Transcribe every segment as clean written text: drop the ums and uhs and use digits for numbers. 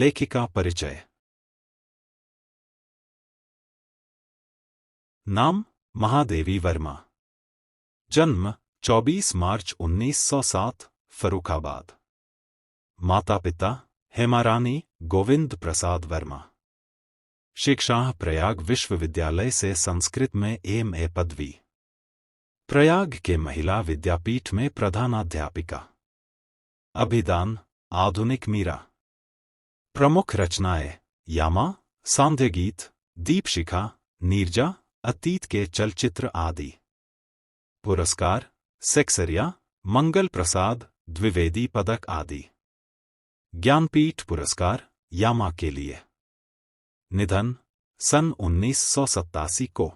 लेखिका परिचय। नाम महादेवी वर्मा। जन्म 24 मार्च 1907, फर्रुखाबाद। माता पिता हेमारानी गोविंद प्रसाद वर्मा। शिक्षा प्रयाग विश्वविद्यालय से संस्कृत में एम.ए. पदवी। प्रयाग के महिला विद्यापीठ में प्रधानाध्यापिका। अभिधान आधुनिक मीरा। प्रमुख रचनाएं यामा, सांध्य गीत, दीपशिखा, नीरजा, अतीत के चलचित्र आदि। पुरस्कार सेक्सरिया, मंगल प्रसाद, द्विवेदी पदक आदि। ज्ञानपीठ पुरस्कार यामा के लिए। निधन सन 1987 को।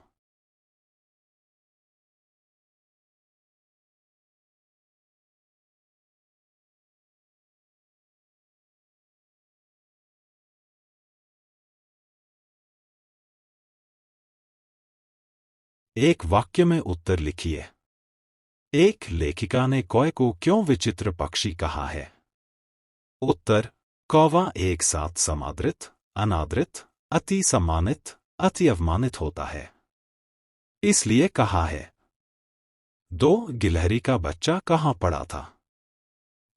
एक वाक्य में उत्तर लिखिए। एक लेखिका ने कौए को क्यों विचित्र पक्षी कहा है? उत्तर: कौवा एक साथ समादृत, अनादृत, अति सम्मानित, अति अवमानित होता है, इसलिए कहा है। 2. गिलहरी का बच्चा कहाँ पड़ा था?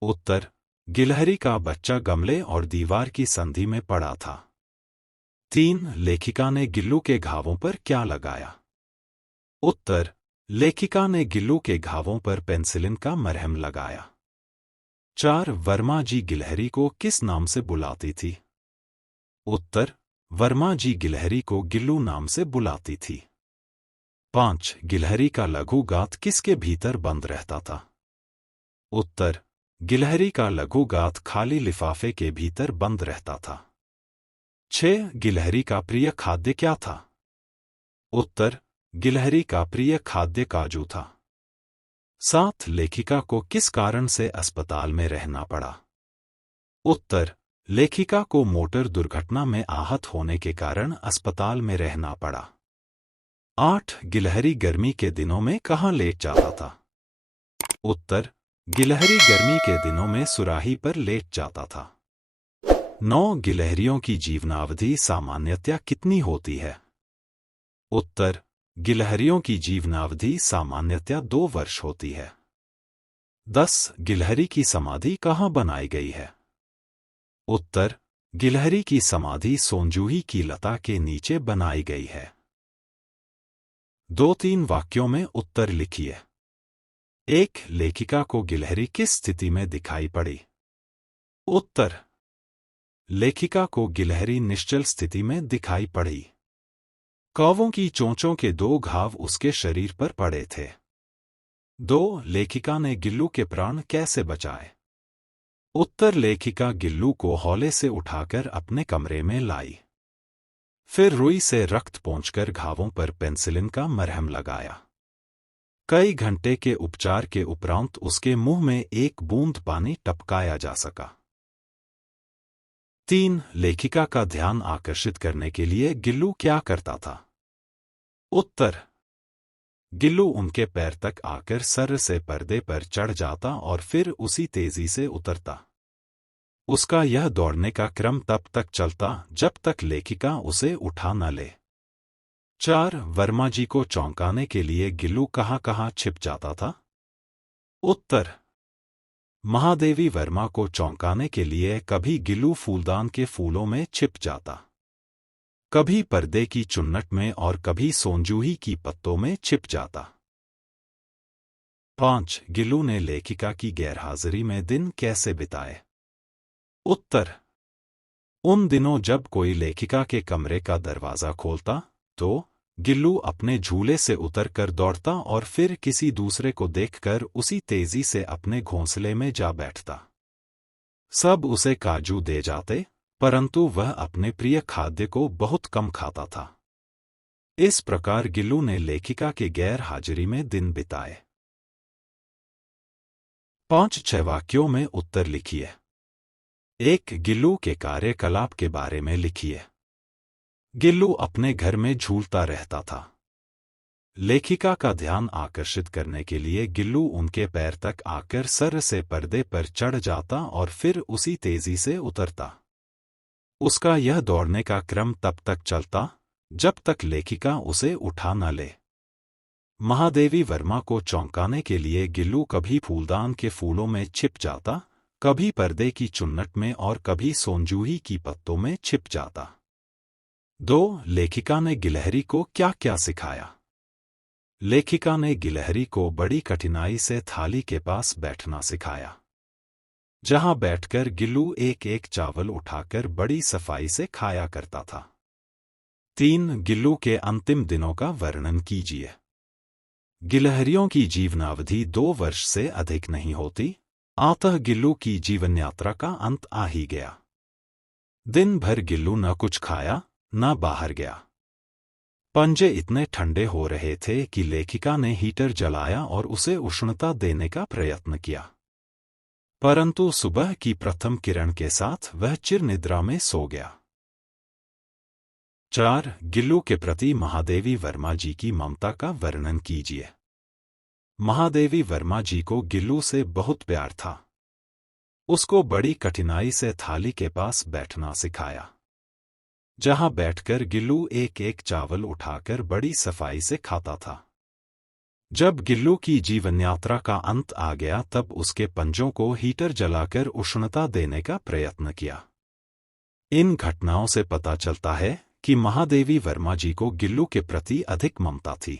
उत्तर: गिलहरी का बच्चा गमले और दीवार की संधि में पड़ा था। 3. लेखिका ने गिल्लू के घावों पर क्या लगाया? उत्तर: लेखिका ने गिल्लू के घावों पर पेंसिलिन का मरहम लगाया। 4. वर्मा जी गिलहरी को किस नाम से बुलाती थी? उत्तर: वर्मा जी गिलहरी को गिल्लू नाम से बुलाती थी। 5. गिलहरी का लघु गात किसके भीतर बंद रहता था? उत्तर: गिलहरी का लघु गात खाली लिफाफे के भीतर बंद रहता था। 6. गिलहरी का प्रिय खाद्य क्या था? उत्तर: गिलहरी का प्रिय खाद्य काजू था। 7. लेखिका को किस कारण से अस्पताल में रहना पड़ा? उत्तर: लेखिका को मोटर दुर्घटना में आहत होने के कारण अस्पताल में रहना पड़ा। 8. गिलहरी गर्मी के दिनों में कहाँ लेट जाता था? उत्तर: गिलहरी गर्मी के दिनों में सुराही पर लेट जाता था। 9. गिलहरियों की जीवनावधि सामान्यतया कितनी होती है? उत्तर: गिलहरियों की जीवनावधि सामान्यतया 2 वर्ष होती है। 10. गिलहरी की समाधि कहाँ बनाई गई है? उत्तर: गिलहरी की समाधि सोनजूही की लता के नीचे बनाई गई है। 2-3 वाक्यों में उत्तर लिखिए। 1. लेखिका को गिलहरी किस स्थिति में दिखाई पड़ी? उत्तर: लेखिका को गिलहरी निश्चल स्थिति में दिखाई पड़ी। कौवों की चोंचों के 2 घाव उसके शरीर पर पड़े थे। 2. लेखिका ने गिल्लू के प्राण कैसे बचाए? उत्तर: लेखिका गिल्लू को हौले से उठाकर अपने कमरे में लाई। फिर रुई से रक्त पोंछकर घावों पर पेंसिलिन का मरहम लगाया। कई घंटे के उपचार के उपरांत उसके मुंह में 1 बूंद पानी टपकाया जा सका। 3. लेखिका का ध्यान आकर्षित करने के लिए गिल्लू क्या करता था? उत्तर: गिल्लू उनके पैर तक आकर सर से पर्दे पर चढ़ जाता और फिर उसी तेजी से उतरता। उसका यह दौड़ने का क्रम तब तक चलता जब तक लेखिका उसे उठा न ले। 4. वर्मा जी को चौंकाने के लिए गिल्लू कहाँ छिप जाता था? उत्तर: महादेवी वर्मा को चौंकाने के लिए कभी गिल्लू फूलदान के फूलों में छिप जाता, कभी पर्दे की चुन्नट में और कभी सोनजूही की पत्तों में छिप जाता। 5. गिल्लू ने लेखिका की गैरहाजिरी में दिन कैसे बिताए? उत्तर: उन दिनों जब कोई लेखिका के कमरे का दरवाजा खोलता तो गिल्लू अपने झूले से उतरकर दौड़ता और फिर किसी दूसरे को देखकर उसी तेजी से अपने घोंसले में जा बैठता। सब उसे काजू दे जाते, परंतु वह अपने प्रिय खाद्य को बहुत कम खाता था। इस प्रकार गिल्लू ने लेखिका के गैर हाजिरी में दिन बिताए। 5-6 वाक्यों में उत्तर लिखिए। 1. गिल्लू के कार्यकलाप के बारे में लिखिए। गिल्लू अपने घर में झूलता रहता था। लेखिका का ध्यान आकर्षित करने के लिए गिल्लू उनके पैर तक आकर सर से पर्दे पर चढ़ जाता और फिर उसी तेजी से उतरता। उसका यह दौड़ने का क्रम तब तक चलता जब तक लेखिका उसे उठा न ले। महादेवी वर्मा को चौंकाने के लिए गिल्लू कभी फूलदान के फूलों में छिप जाता, कभी पर्दे की चुन्नट में और कभी सोनजूही की पत्तों में छिप जाता। 2. लेखिका ने गिलहरी को क्या क्या सिखाया? लेखिका ने गिलहरी को बड़ी कठिनाई से थाली के पास बैठना सिखाया, जहां बैठकर गिल्लू एक एक चावल उठाकर बड़ी सफाई से खाया करता था। 3. गिल्लू के अंतिम दिनों का वर्णन कीजिए। गिलहरियों की जीवनावधि 2 वर्ष से अधिक नहीं होती, अतः गिल्लू की जीवन यात्रा का अंत आ ही गया। दिन भर गिल्लू न कुछ खाया न बाहर गया। पंजे इतने ठंडे हो रहे थे कि लेखिका ने हीटर जलाया और उसे उष्णता देने का प्रयत्न किया, परंतु सुबह की प्रथम किरण के साथ वह चिर निद्रा में सो गया। 4. गिल्लू के प्रति महादेवी वर्मा जी की ममता का वर्णन कीजिए। महादेवी वर्मा जी को गिल्लू से बहुत प्यार था। उसको बड़ी कठिनाई से थाली के पास बैठना सिखाया, जहां बैठकर गिल्लू एक एक चावल उठाकर बड़ी सफाई से खाता था। जब गिल्लू की जीवन यात्रा का अंत आ गया तब उसके पंजों को हीटर जलाकर उष्णता देने का प्रयत्न किया। इन घटनाओं से पता चलता है कि महादेवी वर्मा जी को गिल्लू के प्रति अधिक ममता थी।